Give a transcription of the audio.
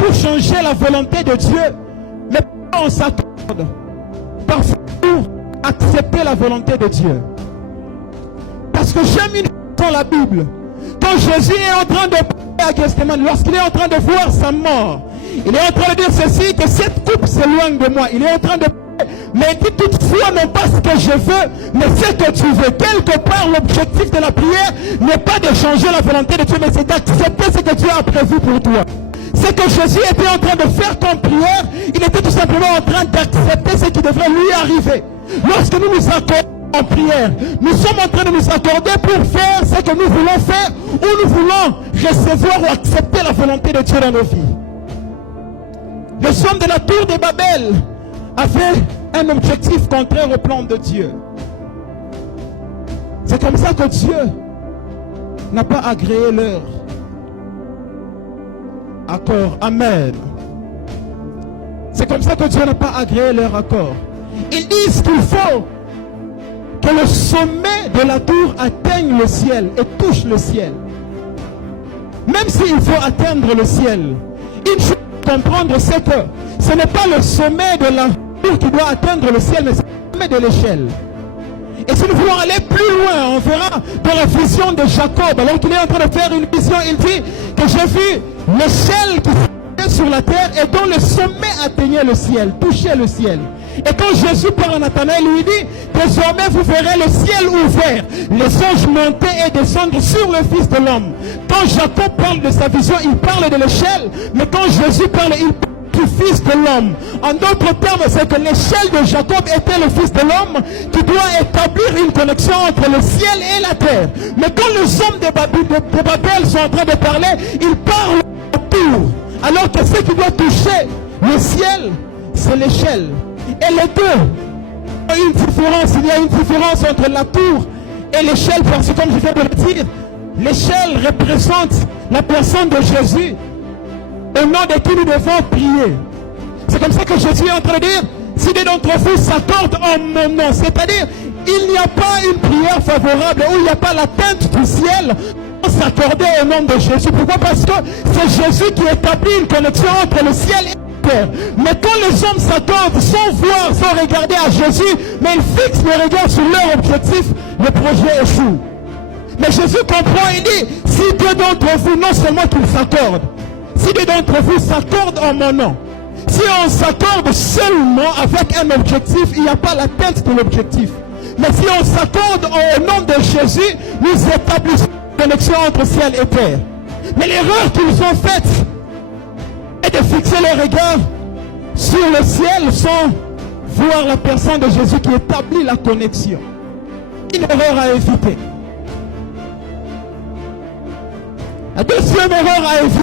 pour changer la volonté de Dieu, mais on s'accorde parfois pour accepter la volonté de Dieu. Parce que j'aime une chose dans la Bible. Quand Jésus est en train de parler à Gethsémane, lorsqu'il est en train de voir sa mort, il est en train de dire ceci, que cette coupe s'éloigne de moi. Il est en train de parler, mais il dit toutefois non pas ce que je veux, mais ce que tu veux. Quelque part, l'objectif de la prière n'est pas de changer la volonté de Dieu, mais c'est d'accepter ce que Dieu a prévu pour toi. Ce que Jésus était en train de faire comme prière, il était tout simplement en train d'accepter ce qui devrait lui arriver. Lorsque nous nous accordons en prière, nous sommes en train de nous accorder pour faire ce que nous voulons faire, ou nous voulons recevoir ou accepter la volonté de Dieu dans nos vies. Les hommes de la tour de Babel avaient un objectif contraire au plan de Dieu. C'est comme ça que Dieu n'a pas agréé leur accord. Amen. C'est comme ça que Dieu n'a pas agréé leur accord. Ils disent qu'il faut que le sommet de la tour atteigne le ciel et touche le ciel. Même s'il faut atteindre le ciel, une chose à comprendre, c'est que ce n'est pas le sommet de la tour qui doit atteindre le ciel, mais c'est le sommet de l'échelle. Et si nous voulons aller plus loin, on verra dans la vision de Jacob, alors qu'il est en train de faire une vision, il dit que j'ai vu l'échelle qui s'était sur la terre et dont le sommet atteignait le ciel, touchait le ciel. Et quand Jésus parle à Nathanaël, il lui dit, désormais vous verrez le ciel ouvert, les anges monter et descendre sur le Fils de l'homme. Quand Jacob parle de sa vision, il parle de l'échelle, mais quand Jésus parle, il parle du Fils de l'homme. En d'autres termes, c'est que l'échelle de Jacob était le Fils de l'homme qui doit établir une connexion entre le ciel et la terre. Mais quand les hommes de Babel sont en train de parler, ils parlent autour. Alors que ce qui doit toucher le ciel, c'est l'échelle. Et les deux, il y a une différence entre la tour et l'échelle, parce que comme je viens de le dire, l'échelle représente la personne de Jésus, au nom de qui nous devons prier. C'est comme ça que Jésus est en train de dire, si des d'entre vous s'accordent en mon nom, c'est-à-dire, il n'y a pas une prière favorable où il n'y a pas l'atteinte du ciel, pour s'accorder au nom de Jésus. Pourquoi? Parce que c'est Jésus qui établit une connexion entre le ciel et la terre. Mais quand les hommes s'accordent sans voir, sans regarder à Jésus, mais ils fixent le regard sur leur objectif, le projet échoue. Mais Jésus comprend et dit, si deux d'entre vous, non seulement qu'ils s'accordent, si deux d'entre vous s'accordent en mon nom, si on s'accorde seulement avec un objectif, il n'y a pas l'atteinte de l'objectif. Mais si on s'accorde au nom de Jésus, nous établissons une connexion entre ciel et terre. Mais l'erreur qu'ils ont faite est de fixer le regard sur le ciel sans voir la personne de Jésus qui établit la connexion. Une erreur à éviter. La deuxième erreur à éviter.